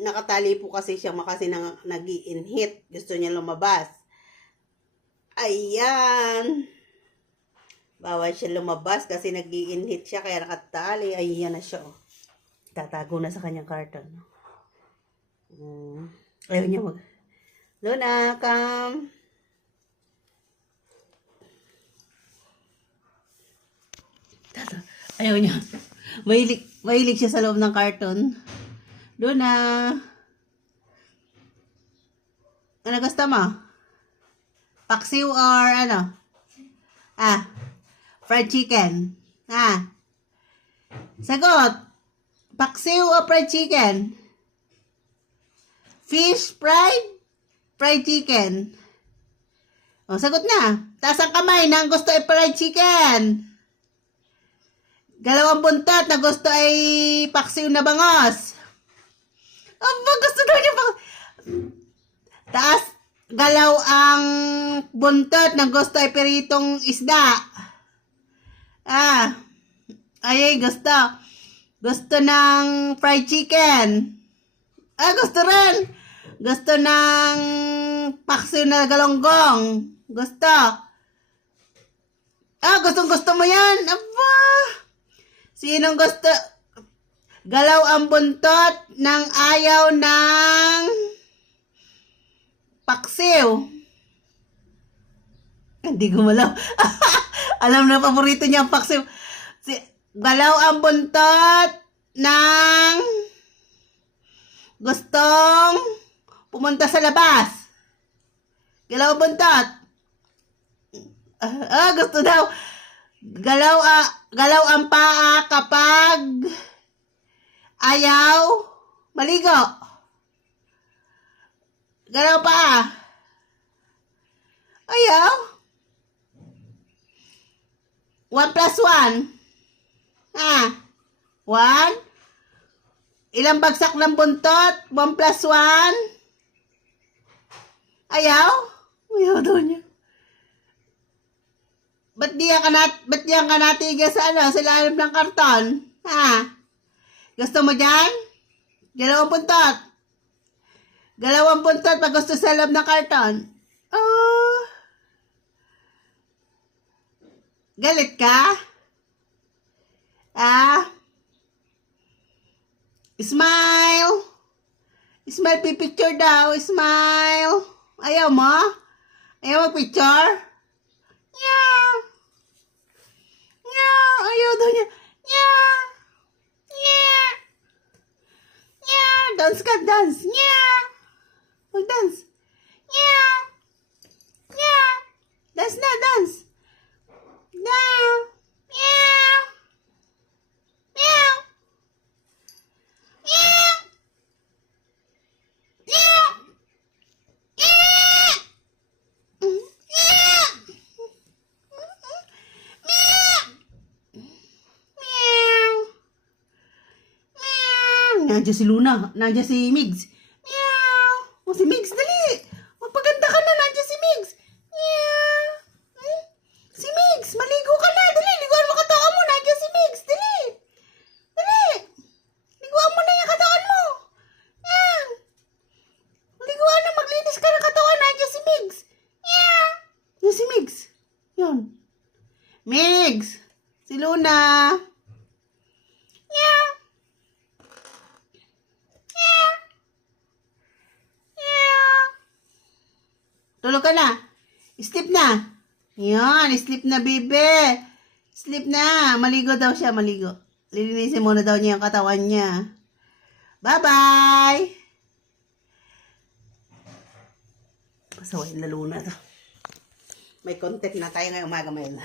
nakatali po kasi siya kasi nag-i-inhit. Gusto niya lumabas. Ayan. Bawal siya lumabas kasi nag-i-inhit siya kaya nakatali. Ayan na siya. Oh. Tatago na sa kanyang carton. Ayaw niya mag... Luna, come. Ayaw niya. Mahilig siya sa loob ng carton. Luna. Ano gusto mo? Paksiw or ano? Fried chicken. Sagot. Paksiw o fried chicken? Fish fried chicken. O, sagot na. Taas ang kamay na ang gusto ay fried chicken. Galawang buntot na gusto ay paksiw na bangos. Aba, gusto daw niya bang... Taas, galaw ang buntot na gusto ay peritong isda. Ay, gusto. Gusto ng fried chicken. Gusto rin. Gusto ng paksiw na galonggong. Gusto. Gusto mo yan. Aba. Sinong gusto? Galaw ang buntot ng ayaw ng paksiw. Hindi gumalaw. Alam na paborito niya ang paksiw. Galaw ang buntot ng gustong pumunta sa labas. Galaw ang buntot. Gusto daw. Galaw ang paa kapag ayaw maligo. Galaw paa. Ayaw. 1 plus 1. 1. Ilang bagsak ng buntot? 1 plus 1. Ayaw? Ayaw daw niya. Ba't diyan ka natiga sa sa ilalim ng karton? Gusto mo dyan? Galawang buntot. Galawang buntot pag gusto sa loob ng karton. Galit ka? Smile. Smile, pipicture daw. Smile. Ayaw mo? Ayaw mag-picture? Yeah. Yeah. Ayaw daw niya. Yeah. Yeah. Yeah. Dance ka, dance. Yeah. Mag-dance. Yeah. Yeah. Dance na, dance. Down. Yeah. Yeah. Yeah. Yeah. Yeah. Nandiyan si Luna. Nandiyan si Migs. Meow. O si Migs, dali. Magpaganda ka na. Nandiyan si Migs. Meow. Si Migs, maligo ka na. Dali, liguan mo katawan mo. Nandiyan si Migs. Dali. Dali. Liguan mo na yung katawan mo. Yan. Liguan na. Maglinis ka ng katawan. Nandiyan si Migs. Meow. Yan si Migs. Yan. Migs. Si Luna. Meow. Tulog ka na. Sleep na. Yan, sleep na, bebe. Sleep na. Maligo daw siya, maligo. Lilinisin muna daw niya yung katawan niya. Bye-bye. Pasawain lalo na to. May content na tayo ngayong umaga, Mayla.